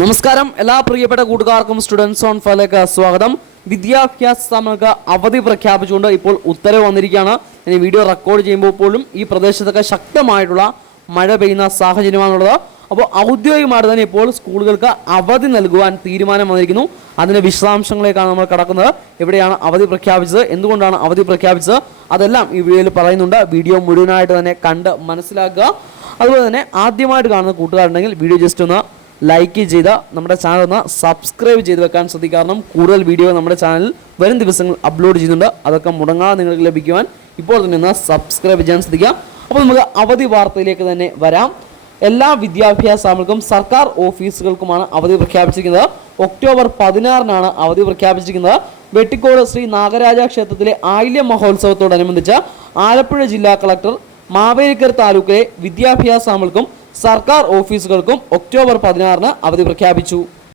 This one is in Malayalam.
നമസ്കാരം. എല്ലാ പ്രിയപ്പെട്ട കൂട്ടുകാർക്കും സ്റ്റുഡൻസ് ഓൺ ഫലേക്ക് സ്വാഗതം. വിദ്യാഭ്യാസ സമയത്ത് അവധി പ്രഖ്യാപിച്ചുകൊണ്ട് ഇപ്പോൾ ഉത്തരവ് വന്നിരിക്കുകയാണ്. ഇനി വീഡിയോ റെക്കോർഡ് ചെയ്യുമ്പോൾ പോലും ഈ പ്രദേശത്തൊക്കെ ശക്തമായിട്ടുള്ള മഴ പെയ്യുന്ന സാഹചര്യമാണുള്ളത്. അപ്പോൾ ഔദ്യോഗികമായിട്ട് തന്നെ ഇപ്പോൾ സ്കൂളുകൾക്ക് അവധി നൽകുവാൻ തീരുമാനം വന്നിരിക്കുന്നു. അതിന്റെ വിശദാംശങ്ങളിലേക്കാണ് നമ്മൾ കടക്കുന്നത്. എവിടെയാണ് അവധി പ്രഖ്യാപിച്ചത്? എന്തുകൊണ്ടാണ് അവധി പ്രഖ്യാപിച്ചത്? അതെല്ലാം ഈ വീഡിയോയിൽ പറയുന്നുണ്ട്. വീഡിയോ മുഴുവനായിട്ട് തന്നെ കണ്ട് മനസ്സിലാക്കുക. അതുപോലെ തന്നെ ആദ്യമായിട്ട് കാണുന്ന കൂട്ടുകാരുണ്ടെങ്കിൽ വീഡിയോ ജസ്റ്റ് ഒന്ന് ലൈക്ക് ചെയ്ത് നമ്മുടെ ചാനൽ ഒന്ന് സബ്സ്ക്രൈബ് ചെയ്ത് വെക്കാൻ ശ്രദ്ധിക്കുക കാരണം കൂടുതൽ വീഡിയോ നമ്മുടെ ചാനലിൽ വരും ദിവസങ്ങൾ അപ്ലോഡ് ചെയ്യുന്നുണ്ട്. അതൊക്കെ മുടങ്ങാതെ നിങ്ങൾക്ക് ലഭിക്കുവാൻ ഇപ്പോൾ തന്നെ ഒന്ന് സബ്സ്ക്രൈബ് ചെയ്യാൻ ശ്രദ്ധിക്കാം. അപ്പോൾ നമുക്ക് അവധി വാർത്തയിലേക്ക് തന്നെ വരാം. എല്ലാ വിദ്യാഭ്യാസ സർക്കാർ ഓഫീസുകൾക്കുമാണ് അവധി പ്രഖ്യാപിച്ചിരിക്കുന്നത്. ഒക്ടോബർ പതിനാറിനാണ് അവധി പ്രഖ്യാപിച്ചിരിക്കുന്നത്. വെട്ടിക്കോട് ശ്രീ നാഗരാജ ക്ഷേത്രത്തിലെ ആയില്യ മഹോത്സവത്തോടനുബന്ധിച്ച് ആലപ്പുഴ ജില്ലാ കളക്ടർ മാവേലിക്കർ താലൂക്കിലെ വിദ്യാഭ്യാസ സ്ഥാപനങ്ങൾക്കും സർക്കാർ ഓഫീസുകൾക്കും ഒക്ടോബർ പതിനാറിന് അവധി പ്രഖ്യാപിച്ചു.